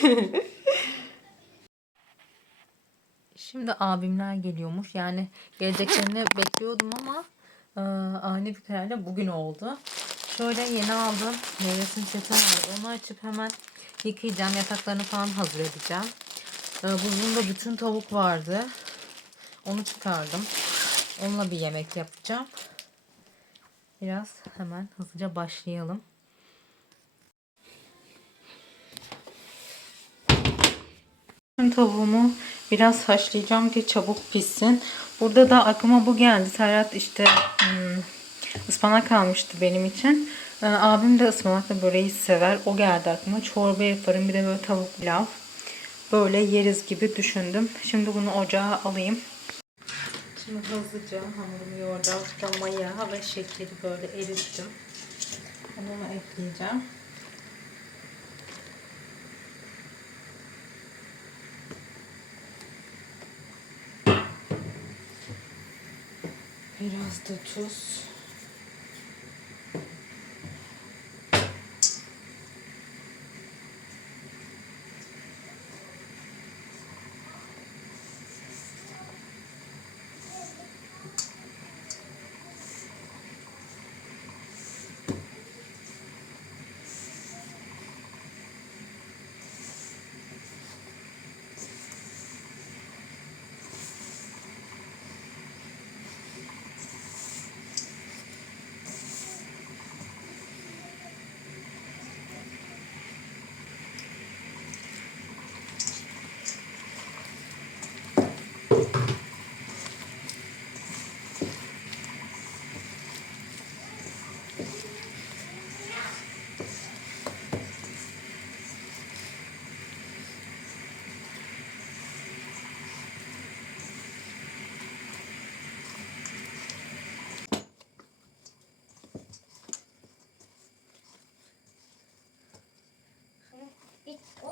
Şimdi abimler geliyormuş. Yani geleceklerini bekliyordum ama e, ani bir kararla bugün oldu. Şöyle yeni aldığım meyvesin seti var. Onu açıp hemen yıkayacağım. Yataklarını falan hazır edeceğim. E, buzluğumda bütün tavuk vardı. Onu çıkardım. Onunla bir yemek yapacağım. Biraz hemen hızlıca başlayalım. Tavuğumu biraz haşlayacağım ki çabuk pişsin. Burada da aklıma bu geldi. Serhat işte hmm, ıspanak almıştı benim için. Ee, abim de ıspanakla böreği sever. O geldi aklıma. Çorba yaparım. Bir de böyle tavuk pilav. Böyle yeriz gibi düşündüm. Şimdi bunu ocağa alayım. Şimdi hızlıca hamurumu yoğurda maya ve şekeri böyle erittim. Onu ekleyeceğim. Biraz da tuz.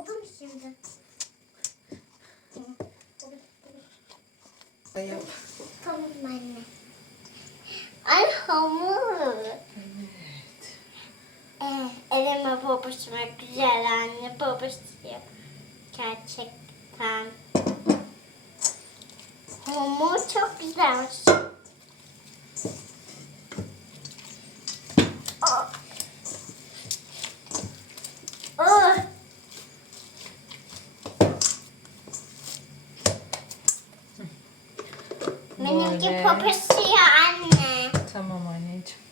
Odun şimdi. Yap. Tamam anne. Ay hamur. Evet. Ee, elime babuşuma güzel anne babuşuyum. Gerçekten. Hamur çok güzel. Oh. Oh. Böyle. papışıyor anne. Tamam anneciğim.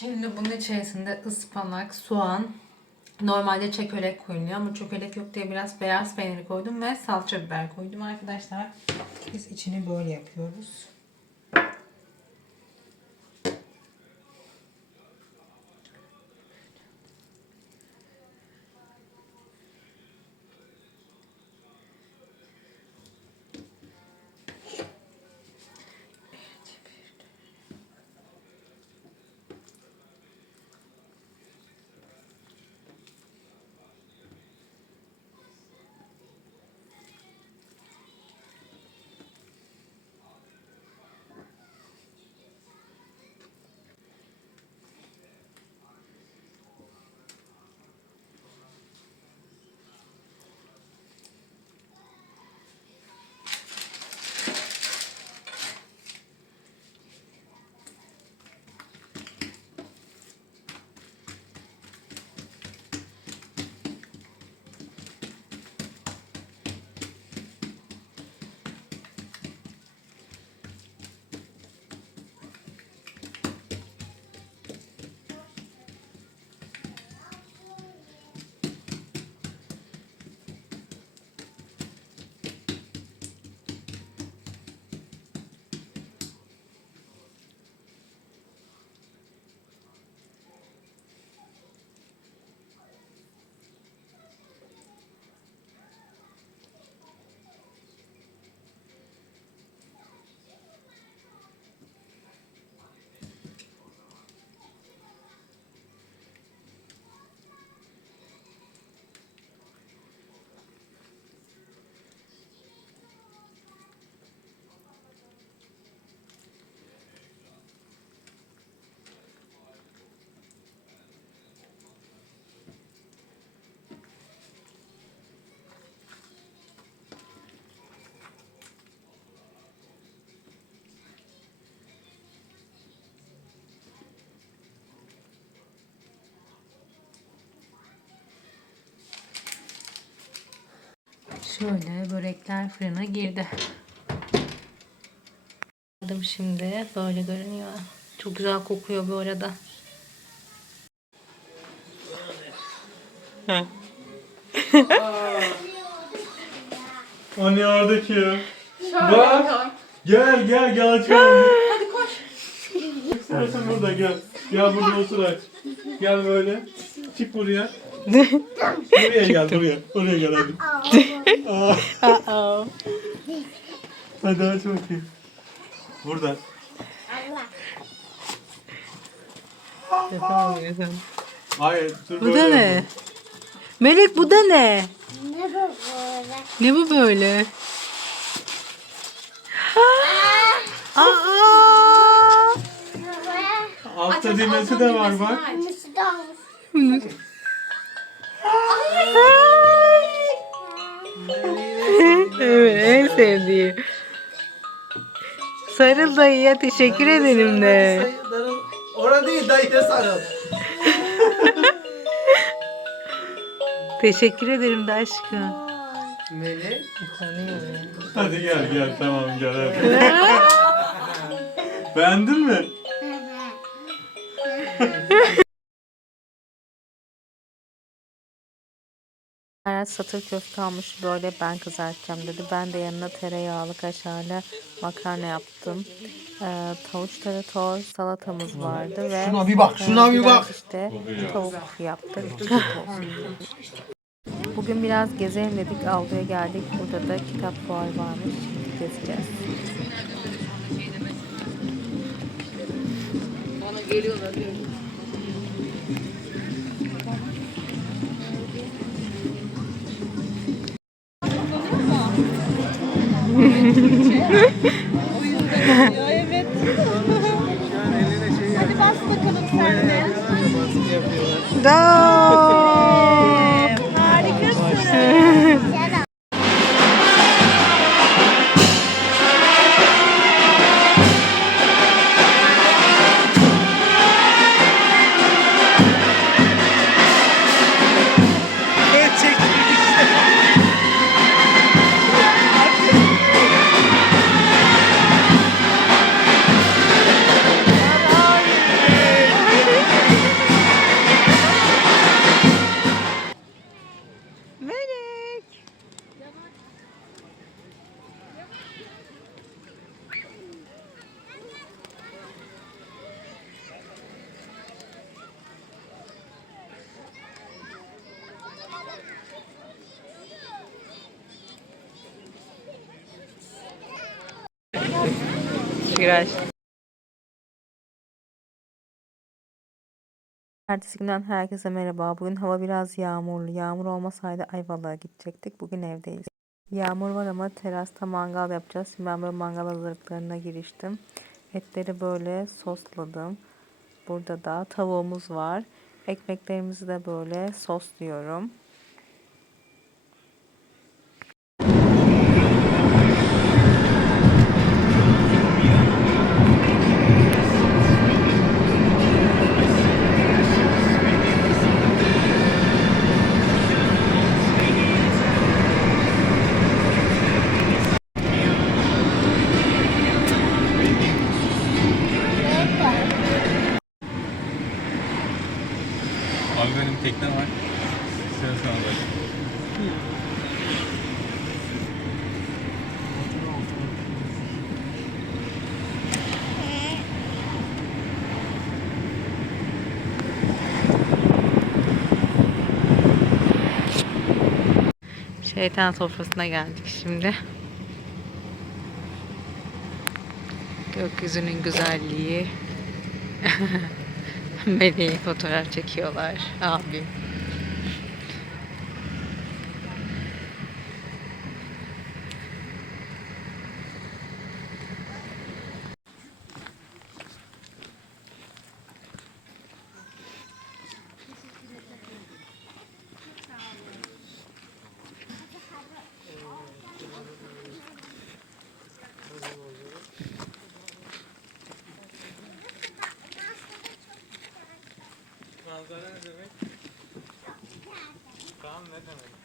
Şimdi bunun içerisinde ıspanak, soğan, normalde çekölek koyuluyor ama çökelek yok diye biraz beyaz peynir koydum ve salça biber koydum arkadaşlar. Biz içini böyle yapıyoruz. Şöyle börekler fırına girdi. Aldım şimdi böyle görünüyor. Çok güzel kokuyor bu arada. Anne oradaki ya. Bak. Gel gel gel açalım. Hadi koş. İstersen burada gel. Gel burada otur aç. Gel böyle. Çık buraya. Buraya gel buraya. Buraya gel hadi. Hadi aç bakayım. Burada. Hayır dur Bu böyle. da ne? Melek bu da ne? Ne bu böyle? Ne bu böyle? Aa! Böyle. Altta düğmesi de var bak. Nasıl olmuş? Evet en sevdiği. Sarıl dayıya teşekkür ederim de. Orada değil dayıya sarıl. Teşekkür ederim de aşkım. Melek. Hadi gel gel tamam gel hadi. Beğendin mi? Serhat satır köfte almış böyle ben kızartacağım dedi. Ben de yanına tereyağlı kaşarlı makarna yaptım. Ee, tavuk tarator salatamız vardı ve Şuna bir bak, şuna bir bak. işte tavuk yaptık. Bugün biraz gezelim dedik. Avluya geldik. Burada da kitap fuarı varmış. Şimdi gezeceğiz. yüzden oluyor, evet. Hadi bas bakalım sen de. Da. Güreş. Ertesi günden herkese merhaba. Bugün hava biraz yağmurlu. Yağmur olmasaydı Ayvalık'a gidecektik. Bugün evdeyiz. Yağmur var ama terasta mangal yapacağız. Şimdi ben böyle mangal hazırlıklarına giriştim. Etleri böyle sosladım. Burada da tavuğumuz var. Ekmeklerimizi de böyle sosluyorum. Abi benim tekne var. Sen sana bak. Şeytan sofrasına geldik şimdi. Gökyüzünün güzelliği. Meleği fotoğraf çekiyorlar. Abim. Azara ne demek? Kaan ne demek?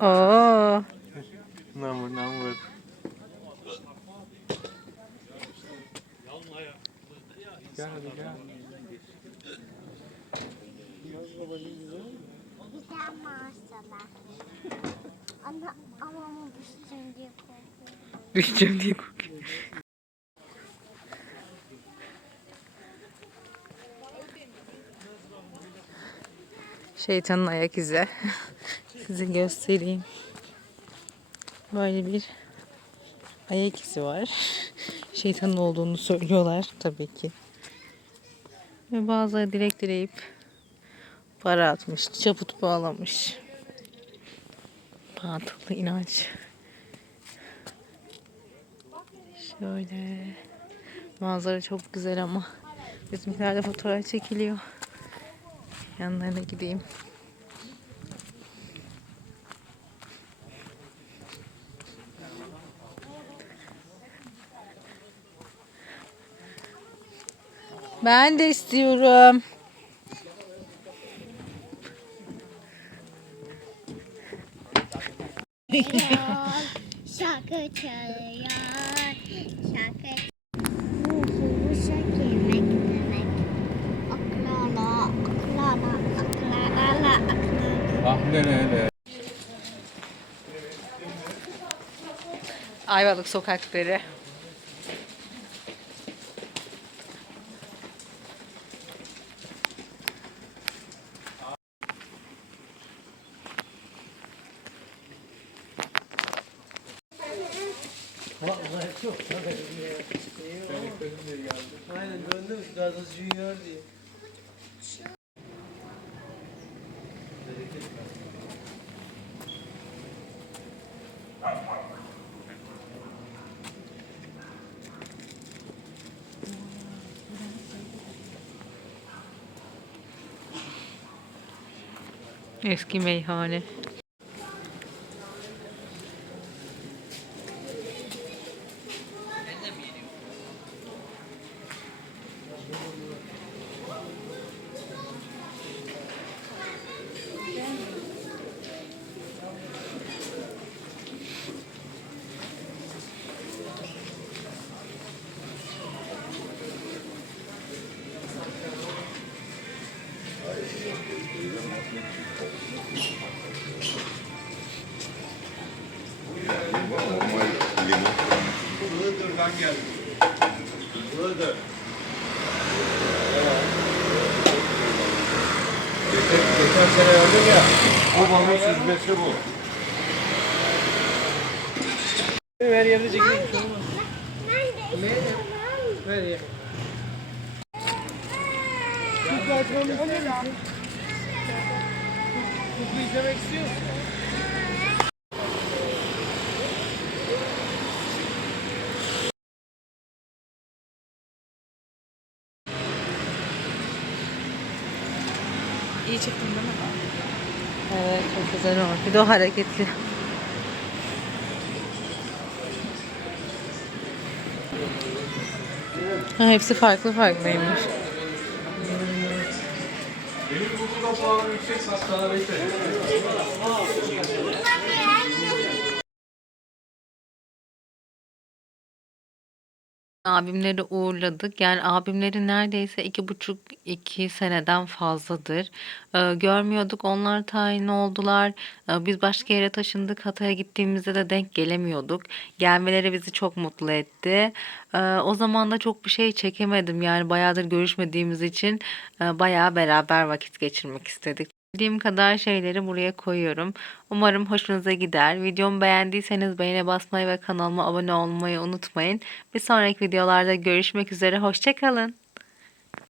Oh. Düşeceğim diye. Şeytanın ayak izi. Size göstereyim. Böyle bir ayak izi var. Şeytanın olduğunu söylüyorlar tabii ki. Ve bazıları dilek dileyip para atmış, çaput bağlamış. Batılı inanç. Şöyle. Manzara çok güzel ama bizimkiler fotoğraf çekiliyor. Yanlarına gideyim. Ben de istiyorum. Şarkı çalıyor. Şarkı Yumuşak yemek demek. Aklana, aklana, aklana, aklana. Ah ne ne ne. Ayvalık sokakları. Aynen gördün mü? Gazoz Junior diye. इसकी मई हॉन है Sene öldüm ya. O balon süzmesi bu. Ver yerde şey. Nerede? Ver ya. Kutu açmamı ister misin? Kutu izlemek istiyor musun? İyi çıktın değil mi? Evet çok güzel olmuş. Bir de o hareketli. Ha, hepsi farklı farklıymış. Benim Google'da puanım yüksek sana beklerim. Abimleri uğurladık. Yani abimleri neredeyse iki buçuk iki seneden fazladır. Ee, görmüyorduk. Onlar tayin oldular. Ee, biz başka yere taşındık. Hatay'a gittiğimizde de denk gelemiyorduk. Gelmeleri bizi çok mutlu etti. Ee, o zaman da çok bir şey çekemedim. Yani bayağıdır görüşmediğimiz için e, bayağı beraber vakit geçirmek istedik. Bildiğim kadar şeyleri buraya koyuyorum. Umarım hoşunuza gider. Videomu beğendiyseniz beğene basmayı ve kanalıma abone olmayı unutmayın. Bir sonraki videolarda görüşmek üzere. Hoşçakalın.